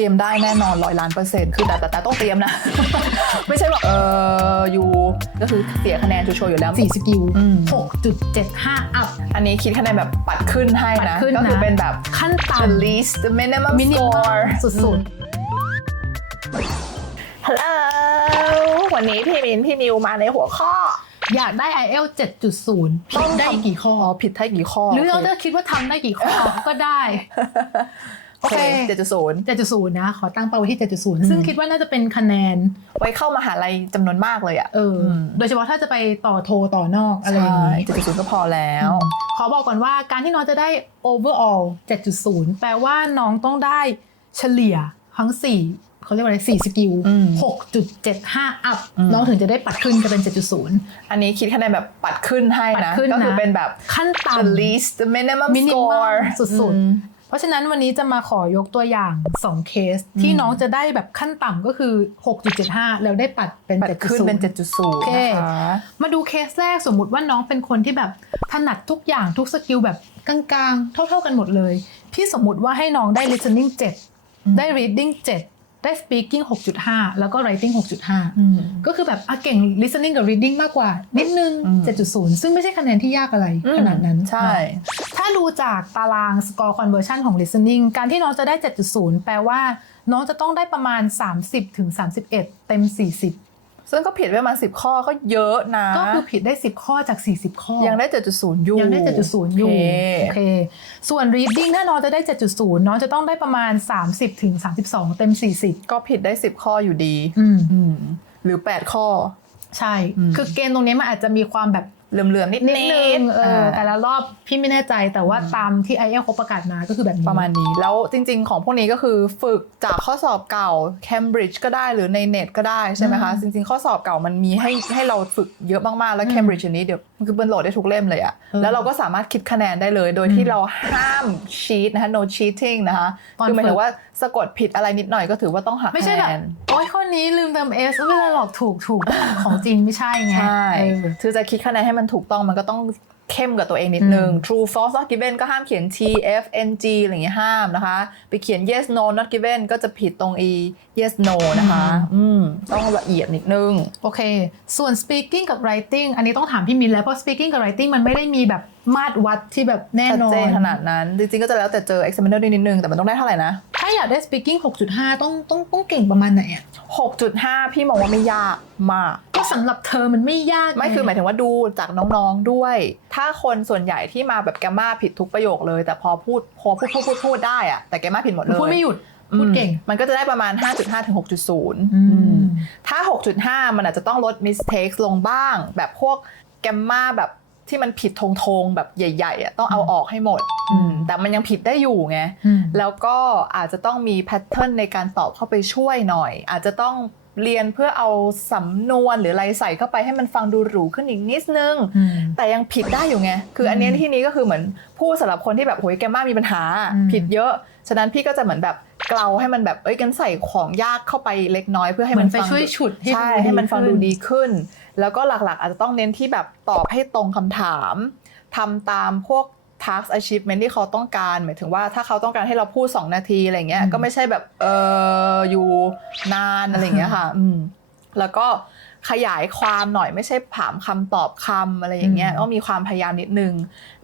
รียมได้แน่นอนร้อยล้านเปอร์เซ็นต์คือแต่แต่แต่ต้องเตรียมนะ ไม่ใช่แบบเอออยู่ก็คือเสียคะแนนชัวร์ๆอยู่แล้ว4สกิลอืม6.75อัพอันนี้คิดคะแนนแบบปัดขึ้นให้ปัดนะขึ้นก็คือนะเป็นแบบขั้น the ต่ำ least the minimum มินิมั score มสุดฮัลโหลวันนี้พี่มินพี่นิวมาในหัวข้อๆอยากได้ IEL 7.0ต้องได้กี่ข้ออ๋อผิดได้กี่ข้อ หรือเราโคจะคิดว่าทำได้กี่ข้อก็ได้ โอโอเคเคเจ็ดจุดศูนย์7.0นะ ขอตั้งเป้าไว้ที่7.0ซึ่งคิดว่าน่าจะเป็นคะแนน ไว้เข้ามหาลัยจำนวนมากเลยอะเอออมโดยเฉพาะถ้าจะไปต่อโทต่อนอกอะไรอย่างใช่นี้เจ็ดจุดศูนย์ก็พอแล้ว ขอบอกก่อนว่าการที่น้องจะได้ overall 7.0แปลว่าน้องต้องได้เฉลี่ยทั้ง4เขาเรียกว่าอะไร4สกิลอืม6.75อัพอืมน้องถึงจะได้ปัดขึ้นจะเป็น7.0อันนี้คิดคะแนนแบบปัดขึ้นให้ปัดนะขึ้นก็คือนะเป็นแบบขั้น the ต่ำ least the minimum minimum score สุดๆอืม เพราะฉะนั้นวันนี้จะมาขอยกตัวอย่าง 2 เคส ที่น้องจะได้แบบขั้นต่ำก็คือ 6.75 แล้วได้ปัดเป็นปัดขึ้นเป็น 7.0 7.0โอเคนะคะมาดูเคสแรกสมมุติว่าน้องเป็นคนที่แบบถนัดทุกอย่างทุกสกิลแบบกลางๆ เท่าๆกันหมดเลย พี่สมมุติว่าให้น้องได้ listening 7 ได้ reading 7ได้ speaking 6.5 แล้วก็ writing 6.5อืมก็คือแบบอะเก่ง listening กับ reading มากกว่า นิดนึงอืม7.0 ซึ่งไม่ใช่คะแนนที่ยากอะไรอืมขนาดนั้น ใช่ ถ้าดูจากตาราง score conversion ของ listening การที่น้องจะได้ 7.0 แปลว่า น้องจะต้องได้ประมาณ 30ถึง31 เต็ม 40 ซึ่งก็ผิดไปประมาณ10 ข้อก็เยอะนะ ก็คือผิดได้ 10 ข้อจาก 40 ข้อ ยังได้ 7.0 อยู่ ยังได้ 7.0 อยู่ โอโอเคเค ส่วน reading ถ้าน้องจะได้ 7.0 น้องจะต้องได้ประมาณ 30ถึง32 เต็ม 40 ก็ผิดได้ 10 ข้ออยู่ดี อืมอืมหรือ 8 ข้อ ใช่อืมคือเกณฑ์ตรงนี้มันอาจจะมีความแบบ เหลื่อมๆนิดนิดนึงเอออ่าแต่ละรอบพี่ไม่แน่ใจแต่ว่าตามที่ i อเอลเขาประกาศมาก็คือแบบนี้ประมาณนี้ แล้วจริง ๆ ของพวกนี้ก็คือฝึกจากข้อสอบเก่า Cambridge ก็ได้หรือในเน็ตก็ได้ใช่ไหมคะ จริง ๆ ข้อสอบเก่ามันมีให้ให้เราฝึกเยอะมาก ๆ แล้ว Cambridge อันนี้เดี๋ยว มันคือเบิร์นโหลดได้ทุกเล่มเลยอะแล้วเราก็สามารถคิดคะแนนได้เลย โดยที่เราห้าม cheat นะคะ no cheating นะคะตอนคือหมายฝึถึกงว่าสะกดผิดอะไรนิดหน่อยก็ถือว่าต้องหักไม่คะใช่แนแบบนโอ๊ยข้อนี้ลืมเติม s เวลาหลอกถูกถูกของจริงไม่ใช่ไงใช่เออคือจะคิดคะแนนให้มันถูกต้องมันก็ต้อง เข้มกับตัวเองนิดนึง true false not given ก็ห้ามเขียน t f n g อะไรอย่างเงี้ยห้ามนะคะ ไปเขียน yes no not given ก็จะผิดตรง e yes no นะคะ อืม ต้องละเอียดนิดนึง โอเค ส่วน speaking กับ writing อันนี้ต้องถามพี่มินแล้ว เพราะ speaking กับ writing มันไม่ได้มีแบบมาตรวัดที่แบบแน่ชัดนอเจนนขนาดนั้น จริงๆก็จะแล้วแต่เจอ examiner ด้วยนิดนึง แต่มันต้องได้เท่าไหร่นะถ้า อยากได้ speaking 6.5 ต้องต้องต้องเก่งประมาณไหนอะ6.5 พี่มองว่าไม่ยากมาก ก็สำหรับเธอมันไม่ยากไม่คือหมายถึงว่าดูจากน้องๆด้วย ถ้าคนส่วนใหญ่ที่มาแบบแกมมาผิดทุกประโยคเลย แต่พอพูดพอพูดพูดพูดพูดได้อะแต่แกมมาผิดหมดเลยพูดไม่หยุดพูดเก่งอืมมันก็จะได้ประมาณ 5.5 ถึง 6.0อืมถ้า 6.5 มันอาจจะต้องลด mistakes ลงบ้าง แบบพวกแกมมาแบบที่มันผิดทงทงๆแบบใหญ่ๆอะต้องเอาออกให้หมดอืม แต่มันยังผิดได้อยู่ไงอืมแล้วก็อาจจะต้องมีแพทเทิร์นในการตอบเข้าไปช่วยหน่อย อาจจะต้องเรียนเพื่อเอาสำนวนหรืออะไรใส่เข้าไปให้มันฟังดูหรูขึ้นอีกนิดนึงอืมแต่ยังผิดได้อยู่ไง คืออันเนี้ยที่นี้ก็คือเหมือนพูดสำหรับคนที่แบบโหยแกมมามีปัญหาอืมผิดเยอะ ฉะนั้นพี่ก็จะเหมือนแบบเกลาให้มันแบบเอ้ยกันใส่ของยากเข้าไปเล็กน้อยเพื่อให้เหมืมัอนนไปฟังช่วยฉุดให้ใช่ดูให้มันฟังดูขึ้ดีขึ้น แล้วก็หลักๆ อาจจะต้องเน้นที่แบบตอบให้ตรงคำถามทำตามพวก task achievement ที่เขาต้องการ หมายถึงว่าถ้าเขาต้องการให้เราพูด 2 นาทีอะไรเงี้ยอืมก็ไม่ใช่แบบเอออยู่นานอะไรเงี้ยค่ะอืมแล้วก็ขยายความหน่อยไม่ใช่ถามคำตอบคำอะไรอย่างเงี้ยอืมต้องมีความพยายามนิดนึง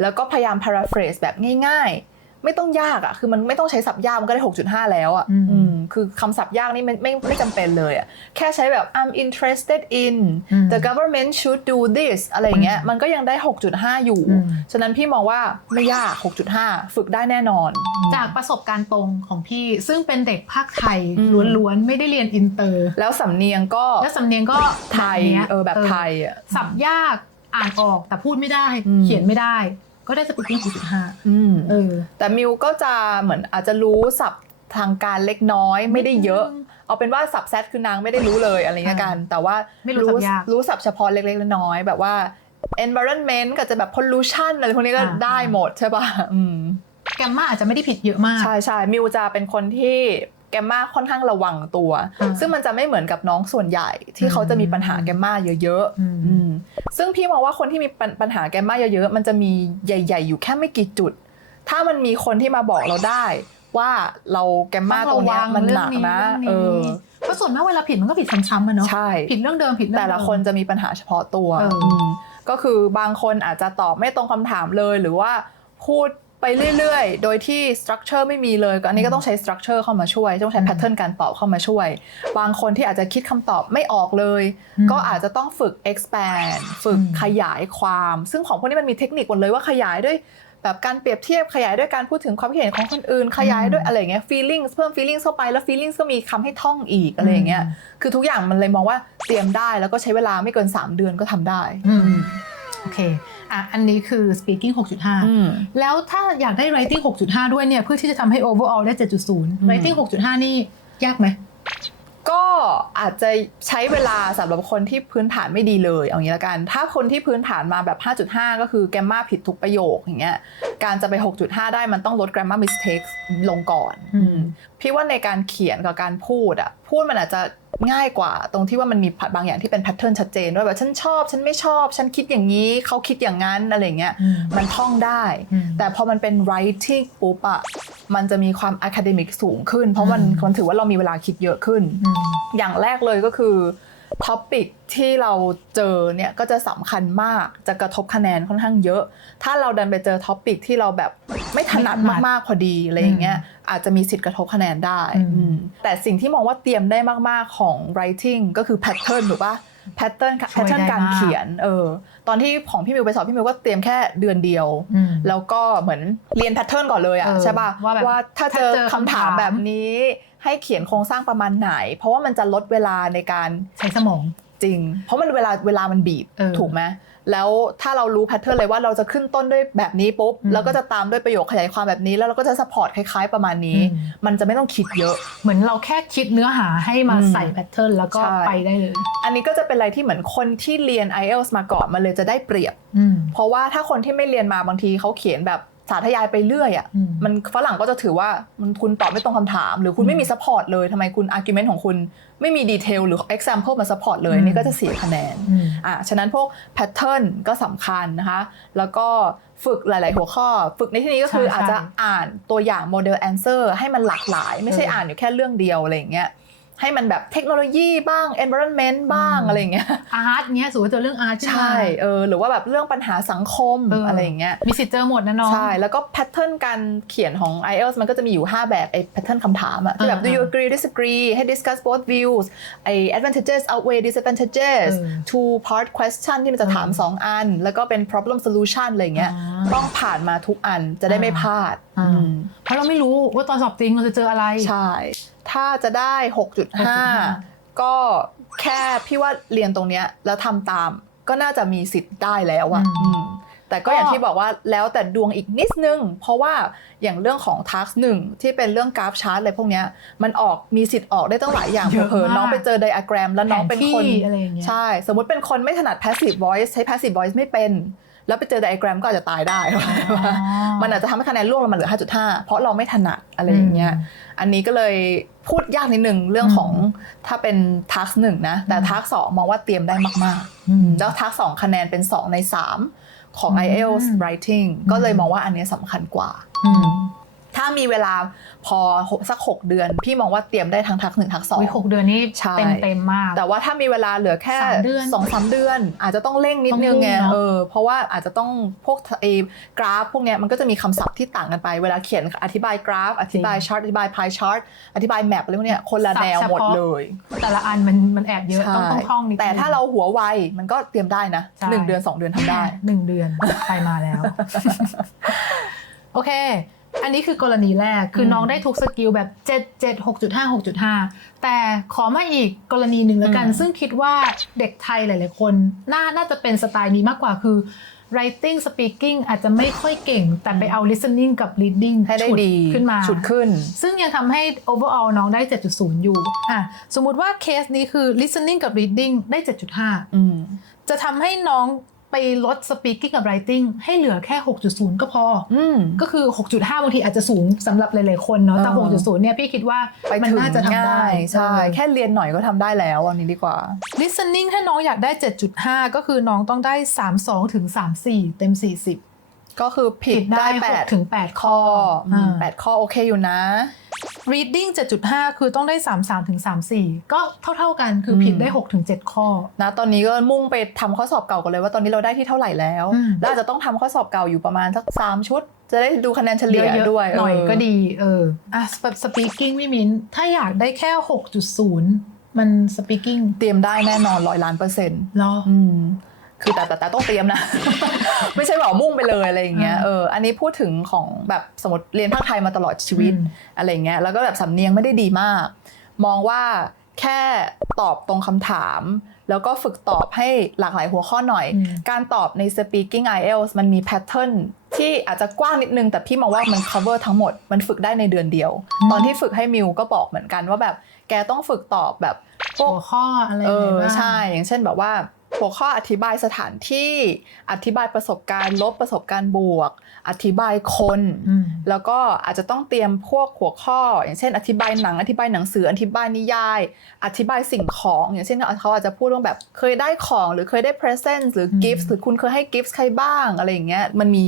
แล้วก็พยายาม paraphrase แบบง่าย ๆ ไม่ต้องยากอะ่ะคือมันไม่ต้องใช้ศัพท์ยากมันก็ได้ 6.5 แล้วอะ่ะอืมอืมคือคำศัพท์ยากนี่ไม่ไม่ไม่จำเป็นเลยอะ่ะแค่ใช้แบบ I'm interested in อืม the government should do this อะไรอย่างเงี้ยอืมมันก็ยังได้ 6.5 อยู่อืมฉะนั้นพี่มองว่าไม่ยาก 6.5 ฝึกได้แน่นอน จากประสบการณ์ตรงของพี่ ซึ่งเป็นเด็กภาคไทยอืมล้วนๆ ไม่ได้เรียนอินเตอร์ แล้วสำเนียงก็แล้วสำเนียงก็ไทยแบบนี้ยเออแบบไทยอะสับยากอ่านออกแต่พูดไม่ได้อืมเขียนไม่ได้ ก็ได้สปีกิ้ง4.5อืมเออ แต่มิวก็จะเหมือนอาจจะรู้ศัพท์ทางการเล็กน้อยไม่ได้เยอะนิดนึงเอาเป็นว่าศัพท์แซดคือนางไม่ได้รู้เลยอะไรเงี้ยกัน แต่ว่าไม่รู้ศัพท์ยากรู้ศัพท์เฉพาะเล็กๆน้อยๆแบบว่า environment ก็จะแบบ pollution อะไรพวกนี้ก็อ่าได้หมดใช่ป่ะอืมแกมมาอาจจะไม่ได้ผิดเยอะมาก ใช่ใช่มิวจะเป็นคนที่ แกมมาค่อนข้างระวังตัวอ่าซึ่งมันจะไม่เหมือนกับน้องส่วนใหญ่ ที่เขาจะมีปัญหาแกมมาเยอะอืมๆอืมซึ่งพี่มองว่าคนที่มีปัญปัญหาแกมมาเยอะๆมันจะมีใหญ่ ๆ อยู่แค่ไม่กี่จุด ถ้ามันมีคนที่มาบอกเราได้ ว่าเราแกมมาตรงเนี้ยมันหนักนะเออเพราะส่วนมากเวลาผิดมันก็ผิดซ้ำๆอะเนาะใช่ผิดเรื่องเดิมผิดเรื่องแต่ละเดิมคนจะมีปัญหาเฉพาะตัวเอออืมก็คือบางคนอาจจะตอบไม่ตรงคำถามเลยหรือว่าพูด ไปเรื่อยๆ โดยที่สตรัคเจอร์ไม่มีเลยก็อันนี้ก็ต้องใช้สตรัคเจอร์เข้ามาช่วย ต้องใช้แพทเทิร์นการตอบเข้ามาช่วย บางคนที่อาจจะคิดคำตอบไม่ออกเลย ก็อาจจะต้องฝึก expand ฝึกขยายความ ซึ่งของพวกนี้มันมีเทคนิคหมดเลยว่าขยายด้วยแบบการเปรียบเทียบขยายด้วยการพูดถึงความคิดเห็นของคนอื่น ขยายด้วยอะไรอย่างเงี้ย feelings เพิ่ม feelings เข้าไปแล้ว feelings ก็มีคำให้ท่องอีกอะไรอย่างเงี้ยคือทุกอย่างมันเลยมองว่าเตรียมได้แล้วก็ใช้เวลาไม่เกิน 3 เดือนก็ทำได้อืมโอเค อะอันนี้คือ speaking 6.5 แล้วถ้าอยากได้ writing 6.5 ด้วยเนี่ย เพื่อที่จะทำให้ overall ได้ 7.0 writing 6.5 นี่ยากไหมก็อาจจะใช้เวลาสำหรับคนที่พื้นฐานไม่ดีเลยเอางี้ละกัน ถ้าคนที่พื้นฐานมาแบบ 5.5 ก็คือแกมมาผิดทุกประโยคอย่างเงี้ยการจะไป 6.5 ได้มันต้องลด grammar mistakes ลงก่อนอืมพี่ว่าในการเขียนกับการพูดอะพูดมันอาจจะง่ายกว่า ตรงที่ว่ามันมีบางอย่างที่เป็นแพทเทิร์นชัดเจนด้วยแบบฉันชอบ ฉันไม่ชอบ ฉันคิดอย่างนี้เขาคิดอย่างนั้นอะไรเงี้ยอืมมันท่องได้อืมแต่พอมันเป็น writing ปุ๊บอะมันจะมีความ academic สูงขึ้น เพราะมันอืมมันถือว่าเรามีเวลาคิดเยอะขึ้นอืมอย่างแรกเลยก็คือท็อปิกที่เราเจอเนี่ยก็จะสำคัญมากจะกระทบคะแนนค่อนข้างเยอะ ถ้าเราดันไปเจอท็อปิกที่เราแบบไม่ถนัดไม่ถนัดมากๆพอดีอะไรอย่างเงี้ย อาจจะมีสิทธิ์กระทบคะแนนได้อืมอืมแต่สิ่งที่มองว่าเตรียมได้มาก ๆ ของ writing ก็คือ pattern ถูกปะ pattern ช่วย pattern ได้การมากเขียนเออตอนที่ของพี่มิวไปสอบพี่มิวก็เตรียมแค่เดือนเดียวอืมแล้วก็เหมือนเรียนแพทเทิร์นก่อนเลยอะเออใช่ป่ะว่าแบบว่าถ้าเจอถ้าเจอคำถามคำถามแบบนี้ให้เขียนโครงสร้างประมาณไหน เพราะว่ามันจะลดเวลาในการใช้สมองจริง เพราะมันเวลาเวลามันบีบเออถูกไหม แล้วถ้าเรารู้แพทเทิร์นเลยว่าเราจะขึ้นต้นด้วยแบบนี้ปุ๊บอืมแล้วก็จะตามด้วยประโยคขยายความแบบนี้ แล้วเราก็จะสปอร์ตคล้ายๆประมาณนี้อืมมันจะไม่ต้องคิดเยอะ เหมือนเราแค่คิดเนื้อหาให้มาอืมใส่แพทเทิร์นแล้วก็ใช่ไปได้เลย อันนี้ก็จะเป็นอะไรที่เหมือนคนที่เรียน IELTS มาก่อนมันเลยจะได้เปรียบอืมเพราะว่าถ้าคนที่ไม่เรียนมาบางทีเขาเขียนแบบ สาธยายไปเรื่อยอะ่ะอืมมันฝรั่งก็จะถือว่ามันคุณตอบไม่ตรงคำถาม หรือคุณอืมไม่มีซัพพอร์ตเลยทำไมคุณอาร์กิวเมนต์ของคุณไม่มีดีเทลหรือ example มาซัพพอร์ตเลยอืมนี่ก็จะเสียคะแนนอืมอะฉะนั้นพวกแพทเทิร์นก็สำคัญนะคะ แล้วก็ฝึกหลาย ๆ หัวข้อ ฝึกในที่นี้ก็คือใช่อาจจะอ่านตัวอย่างโมเดล answer ให้มันหลากหลาย ไม่ใช่เอออ่อ่านอยู่แค่เรื่องเดียวอะไรอย่างเงี้ย ให้มันแบบเทคโนโลยีบ้าง environment บ้างอืมอะไรอย่างเงี้ยอาร์ตเนี้ยสมมติเจอเรื่องอาร์ตขึ้นมาใช่เออหรือว่าแบบเรื่องปัญหาสังคมเออออะไรอย่างเงี้ยมีสิทธิ์เจอหมดนะน้องใช่แล้วก็แพทเทิร์นการเขียนของ IELTS มันก็จะมีอยู่ 5 แบบไอ้แพทเทิร์นคำถามอะที่แบบอ่า do you agree disagree ให้ discuss both views ไอ้ advantages outweigh disadvantages เออ two part question ที่มันจะถาม 2 อัน แล้วก็เป็น problem solution อะไรอย่างเงี้ยอ่าต้องผ่านมาทุกอันจะได้ไม่พลาดอ่าอืม เพราะเราไม่รู้ว่าตอนสอบจริงเราจะเจออะไร ใช่ ถ้าจะได้ 6.5 ก็แค่พี่ว่าเรียนตรงเนี้ยแล้วทำตามก็น่าจะมีสิทธิ์ได้แล้วอะอืมอืมแต่ก็อย่างที่บอกว่าแล้วแต่ดวงอีกนิดนึง เพราะว่าอย่างเรื่องของทักหนึ่งที่เป็นเรื่องกราฟชาร์ตอะไรพวกเนี้ยมันออกมีสิทธิ์ออกได้ตั้งหลายอย่างเยอะเผลอๆมากน้องไปเจอไดอะแกรม แล้วน้องเป็นคนแผนที่อะไรอย่างเงี้ยใช่ สมมุติเป็นคนไม่ถนัด passive voice ใช้ passive voice ไม่เป็น แล้วไปเจอไดอะแกรมก็อาจจะตายได้ มันอาจจะทำให้คะแนนร่วงลงมาเหลือ 5.5 เพราะเราไม่ถนัดอะไรอย่างเงี้ย อันนี้ก็เลยพูดยากนิดนึงเรื่องของถ้าเป็นทักหนึ่งนะ แต่ทักสองมองว่าเตรียมได้มากอืมๆแล้วทักสองคะแนนเป็น 2 ใน 3 ของอืม IELTS writing ก็เลยมองว่าอันเนี้ยสำคัญกว่าอืม ถ้ามีเวลาพอสัก 6 เดือน พี่มองว่าเตรียมได้ทั้งทักหนึ่งทักสองวิหกเดือนนี่ใช่เต็มเต็มๆมาก แต่ว่าถ้ามีเวลาเหลือแค่สามเดือนสองสามเดือน อาจจะต้องเร่งนิดนึงไงต้องพุ่งเนอะเออเพราะว่าอาจจะต้องพวกเอกราฟพวกเนี้ยมันก็จะมีคำศัพท์ที่ต่างกันไปเวลาเขียนอธิบายกราฟ อธิบายชาร์ตอธิบายพายชาร์ตอธิบายแมปอะไรพวกเนี้ยคนละแนวหมดเลย แต่ละอันมันมันแอบเยอะต้องใช่ต้องท่องนิดนึงแต่ถ้าเราหัวไวมันก็เตรียมได้นะใช่หนึ่งเดือนสองเดือนทำได้หนึ่งเดือนไปมาแล้ว โอเค อันนี้คือกรณีแรกคืออมน้องได้ทุกสกิลแบบ 7 7 6.5 6.5 แต่ขอมาอีกกรณีหนึ่งแล้วกันอืมซึ่งคิดว่าเด็กไทยหลาย ๆ คนน่าน่าจะเป็นสไตล์นี้มากกว่าคือ writing speaking อาจจะไม่ค่อยเก่ง แต่ไปเอา listening กับ reading ให้ได้ฉุดีขึ้นมาฉุดขึ้น ซึ่งยังทำให้ overall น้องได้ 7.0 อยู่อะสมมุติว่าเคสนี้คือ listening กับ reading ได้ 7.5อืมจะทำให้น้อง ไปลด speaking กับ writing ให้เหลือแค่ 6.0 ก็พอออืมก็คือ 6.5 บางทีอาจจะสูงสำหรับหลายๆคนเนาะแต่เออ6.0 เนี่ยพี่คิดว่าไปมันถึงน่าจะทำได้ง่ายใช่เออแค่เรียนหน่อยก็ทำได้แล้วอันนี้ดีกว่า listening ถ้าน้องอยากได้ 7.5 ก็คือน้องต้องได้ 32ถึง34 เต็ม 40 ก็คือผิดได้หแปกดถึงแปดข้ข้อออืมอ่าแปดข้อโอเคอยู่นะ reading 7.5 คือต้องได้ 33ถึง34 ก็เท่า ๆกันคือผิดได้ 6 ถึง 7 ข้อ นะตอนนี้ก็มุ่งไปทำข้อสอบเก่ากันเลยว่าตอนนี้เราได้ที่เท่าไหร่แล้วอืมแล้วอาจจะต้องทำข้อสอบเก่าอยู่ประมาณสักสามชุด จะได้ดูคะแนนเฉลี่ยเยอะๆด้วยหน่อยเก็ดีเอออะ speaking พี่มิ้นถ้าอยากได้แค่ 6.0 มัน speaking เตรียมได้แน่นอนร้อยล้านเปอร์เซ็นต์เหรออืม คือแต่แต่แต่ต้องเตรียมนะ ไม่ใช่แบบมุ่งไปเลยอะไรอย่างเงี้ยอืมเอออันนี้พูดถึงของแบบสมมติเรียนภาคไทยมาตลอดชีวิตอืมอะไรเงี้ยแล้วก็แบบสำเนียงไม่ได้ดีมาก มองว่าแค่ตอบตรงคำถาม แล้วก็ฝึกตอบให้หลากหลายหัวข้อหน่อยอืมการตอบใน speaking IELTS มันมีแพทเทิร์นที่อาจจะกว้างนิดนึง แต่พี่มองว่ามัน cover ทั้งหมด มันฝึกได้ในเดือนเดียว ตอนที่ฝึกให้มิวก็บอกเหมือนกันว่าแบบแกต้องฝึกตอบแบบพวกหัวข้ออะไรเอไหนอบ้างใช่ อย่างเช่นแบบว่า หัวข้ออธิบายสถานที่ อธิบายประสบการณ์ลบประสบการณ์บวก อธิบายคนอืมแล้วก็อาจจะต้องเตรียมพวกหัวข้อ อย่างเช่น อธิบายหนัง อธิบายหนังสือ อธิบายนิยาย อธิบายสิ่งของ อย่างเช่นเขาอาจจะพูดเรื่องแบบเคยได้ของหรือเคยได้ present หรืออืม gifts หรือคุณเคยให้ gifts ใครบ้างอะไรอย่างเงี้ยมันมี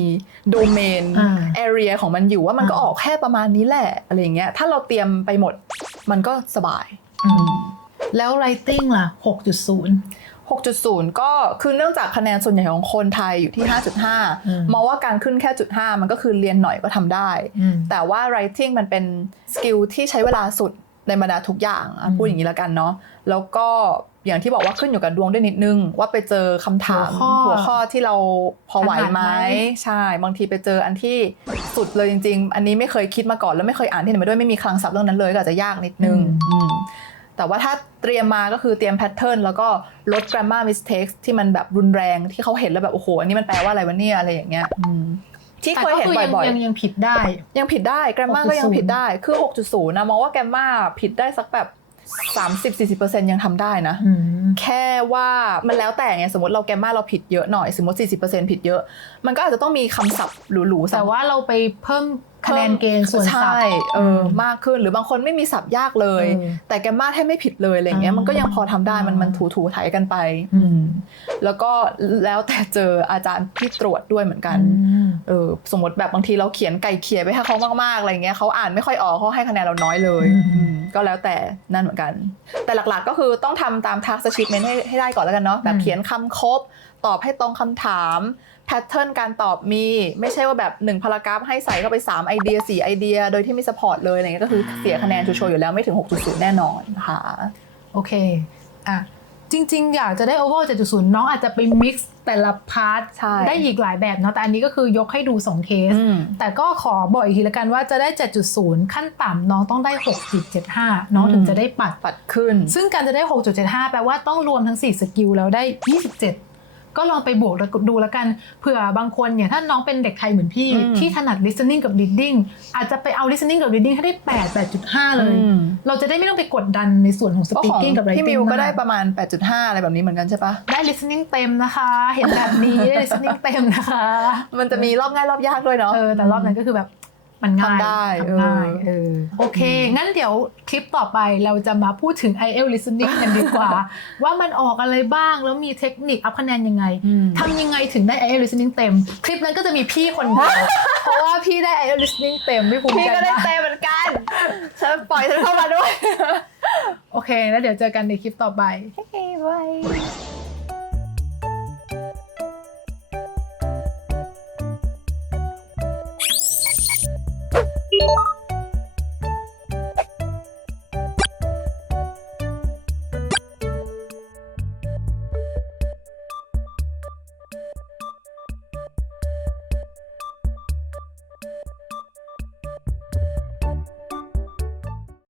โดเมนอ่า area ของมันอยู่ว่ามันก็อ่าออกแค่ประมาณนี้แหละอะไรอย่างเงี้ยถ้าเราเตรียมไปหมดมันก็สบายอืมแล้ว writing ล่ะ6.0 6.0 ก็คือเนื่องจากคะแนนส่วนใหญ่ของคนไทยอยู่ที่อืม5.5 มองว่าการขึ้นแค่จุด5มันก็คือเรียนหน่อยก็ทำได้อืมแต่ว่า writing มันเป็นสกิลที่ใช้เวลาสุดในบรรดาทุกอย่างอะอืมพูดอย่างนี้แล้วกันเนาะแล้วก็อย่างที่บอกว่าขึ้นอยู่กับดวงด้วยนิดนึง ว่าไปเจอคำถามหัวข้อหัวข้อที่เราพอไหวถนัดไหไหมมใช่ บางทีไปเจออันที่สุดเลยจริง ๆ อันนี้ไม่เคยคิดมาก่อนแล้วไม่เคยอ่านที่ไหนมาด้วยไม่มีคลังศัพท์เรื่องนั้นเลยก็อาจจะยากนิดนึงอืม แต่ว่าถ้าเตรียมมาก็คือเตรียมแพทเทิร์นแล้วก็ลด grammar mistakes ที่มันแบบรุนแรงที่เขาเห็นแล้วแบบโอ้โหอันนี้มันแปลว่าอะไรวะเนี่ยอะไรอย่างเงี้ยอืมที่เคยเห็นแต่ก็บ่อยยังยังยังผิดได้ๆยังผิดได้ grammar ก็ยังผิดได้คือ 6.0นะมองว่า grammar ผิดได้สักแบบ30-40%ยังทำได้นะอืมแค่ว่ามันแล้วแต่ไงสมมติเราแกมมาเราผิดเยอะหน่อย สมมติ 40%ผิดเยอะ มันก็อาจจะต้องมีคำศัพท์หรูๆแต่ว่าเราไปเพิ่ม คะแนนเกณฑ์ส่วนศัพใช่ท์เออมากขึ้นหรือบางคนไม่มีศัพท์ยากเลยเออแต่แกมมาแทบไม่ผิดเลยอะไรเงี้ยอ่ามัมันก็ยังพอทำได้มันมันถูถูๆไถกันไปอืมแล้วก็แล้วแต่เจออาจารย์ที่ตรวจด้วยเหมือนกันอืมเออสมมติแบบบางทีเราเขียนไก่เขียไปให้เขามากๆอะไรเงี้ยเขาอ่านไม่ค่อยออกเขาให้คะแนนเราน้อยเลยอืมอืมก็แล้วแต่นั่นเหมือนกัน แต่หลักๆก็คือต้องทำตาม task achievement ให้ให้ได้ก่อนแล้วกันเนาะแบบเขียนคำครบตอบให้ตรงคำถามแพทเทิร์นการตอบมี ไม่ใช่ว่าแบบ1พารากราฟให้ใส่เข้าไป 3 ไอเดีย 4 ไอเดีย โดยที่ไม่สปอร์ตเลยอะไรเงี้ยก็คือเสียคะแนนชัวร์ๆอยู่แล้วไม่ถึง 6.0 แน่นอนนะคะโอเคอะจริง ๆ อยากจะได้ overall 7.0 น้องอาจจะไป mix แต่ละพาร์ทใช่ได้อีกหลายแบบเนาะแต่อันนี้ก็คือยกให้ดู 2 เคสอืมแต่ก็ขอบอกอีกทีละกันว่าจะได้ 7.0 ขั้นต่ำน้องต้องได้ 6.75 น้องถึงจะได้ปัดปัดขึ้น ซึ่งการจะได้ 6.75 แปลว่าต้องรวมทั้ง 4 สกิลแล้วได้ 27 ก็ลองไปบวกดูแล้วกันเผื่อบางคนเนี่ยถ้าน้องเป็นเด็กไทยเหมือนพี่อืมที่ถนัด listening กับ reading อาจจะไปเอา listening กับ reading ให้ได้8 8.5 เลยอืมเราจะได้ไม่ต้องไปกดดันในส่วนของก็ของ speaking กับพี่ writing มิวก็ได้มากประมาณ 8.5 อะไรแบบนี้เหมือนกันใช่ปะได้ listening เต็มนะคะ เห็นแบบนี้ได้ listening เต็มนะคะ มันจะมีรอบง่ายรอบยากด้วยเนาะเออแต่รอบนั้นก็คือแบบ มันง่ายทำได้ทำง่ายเออเออโอเค งั้นเดี๋ยวคลิปต่อไปเราจะมาพูดถึง IELTS listening กันดีกว่า ว่ามันออกอะไรบ้างแล้วมีเทคนิคอัพคะแนนยังไงอืมทำยังไงถึงได้ IELTS listening เต็ม คลิปนั้นก็จะมีพี่คนเดียวเพราะว่าพี่ได้ IELTS listening เต็มพี่ภูมิพี่ใจก็ได้มากเตะเหมือนกันฉันปล่อยฉันเข้ามาด้วย โอเค แล้วเดี๋ยวเจอกันในคลิปต่อไปบาย